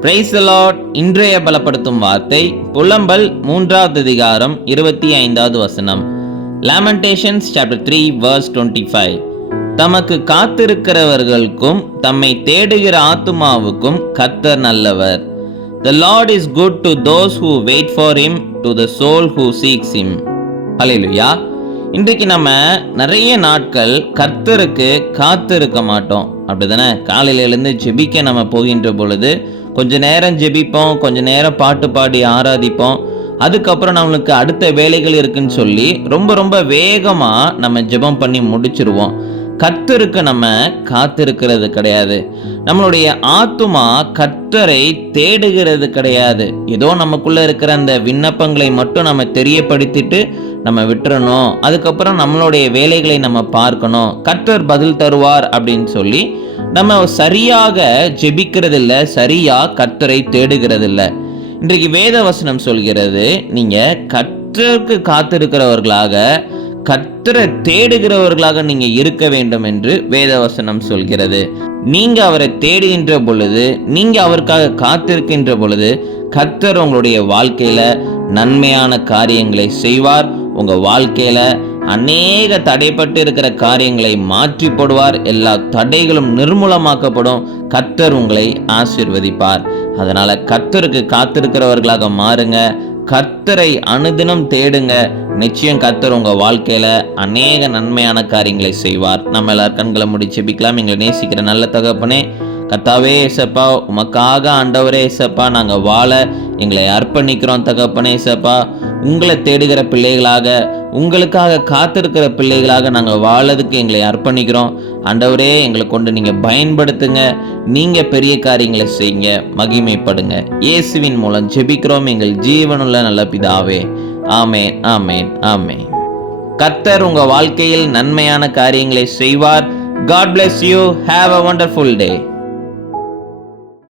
Praise the Lord. இன்றைய பலப்படுத்தும் வார்த்தை புலம்பல் 3வது அதிகாரம் 25வது வசனம். லாமெண்டேஷன்ஸ் சாப்டர் 3 verse 25. தமக்கு காத்திருக்கிறவர்களுக்கும் தம்மை தேடுகிற ஆத்துமாவுக்கும் கர்த்தர் நல்லவர். The Lord is good to those who wait for him, to the soul who seeks him. ஹல்லேலூயா. இன்றைக்கு நம்ம நிறைய நாட்கள் கர்த்தருக்கு காத்திருக்க மாட்டோம், அப்படிதானே? காலையில எழுந்து ஜெபிக்க நம்ம போகின்ற பொழுது கொஞ்ச நேரம் ஜெபிப்போம், கொஞ்ச நேரம் பாட்டு பாடி ஆராதிப்போம், அதுக்கப்புறம் நம்மளுக்கு அடுத்த வேலைகள் இருக்குன்னு சொல்லி ரொம்ப வேகமா நம்ம ஜெபம் பண்ணி முடிச்சிருவோம். கர்த்தருக்கு நம்ம காத்திருக்கிறது கிடையாது. நம்மளுடைய ஆத்துமா கர்த்தரை தேடுகிறது கிடையாது. ஏதோ நமக்குள்ள இருக்கிற அந்த விண்ணப்பங்களை மட்டும் நம்ம தெரியப்படுத்திட்டு நம்ம விட்டுறணும், அதுக்கப்புறம் நம்மளுடைய வேலைகளை நம்ம பார்க்கணும், கர்த்தர் பதில் தருவார் அப்படின்னு சொல்லி நம்ம சரியாக ஜெபிக்கிறதில்ல, சரியா கர்த்தரை தேடுகிறதில்ல. இன்றைக்கு வேத வசனம் சொல்கிறது, நீங்க கர்த்தருக்கு காத்திருக்கிறவர்களாக, கர்த்தரை தேடுகிறவர்களாக நீங்க இருக்க வேண்டும் என்று வேதவசனம் சொல்கிறது. நீங்க அவரை தேடுகின்ற பொழுது, நீங்க அவருக்காக காத்திருக்கின்ற பொழுது, கர்த்தர் உங்களுடைய வாழ்க்கையில நன்மையான காரியங்களை செய்வார். உங்க வாழ்க்கையில அநேக தடைப்பட்டு இருக்கிற காரியங்களை மாற்றி போடுவார். எல்லா தடைகளும் நிர்மூலமாக்கப்படும். கர்த்தர் உங்களை ஆசீர்வதிப்பார். அதனால கர்த்தருக்கு காத்திருக்கிறவர்களாக மாறுங்க. கர்த்தரை அனுதினம் தேடுங்க. நிச்சயம் கர்த்தர் உங்க வாழ்க்கையில அநேக நன்மையான காரியங்களை செய்வார். நம்ம எல்லாரும் கண்களை மூடி ஜெபிக்கலாம். எங்களை நேசிக்கிற நல்ல தகப்பனே, கர்த்தாவே ஏசப்பா, உமக்காக ஆண்டவரே ஏசப்பா, நாங்கள் வாழ எங்களை அர்ப்பணிக்கிறோம் தகப்பனே ஏசப்பா. உங்களை தேடுகிற பிள்ளைகளாக, உங்களுக்காக காத்திருக்கிற பிள்ளைகளாக நாங்கள் வாழறதுக்கு எங்களை அர்ப்பணிக்கிறோம். ஆண்டவரே, எங்களை கொண்டு நீங்கள் பயன்படுத்துங்க. நீங்கள் பெரிய காரியங்களை செய்யுங்க, மகிமைப்படுங்க. இயேசுவின் மூலம் ஜெபிக்கிறோம் எங்கள் ஜீவனுள்ள நல்ல பிதாவே. ஆமேன், ஆமேன், ஆமேன். கர்த்தர் உங்கள் வாழ்க்கையில் நன்மையான காரியங்களை செய்வார். God bless you. Have a wonderful day.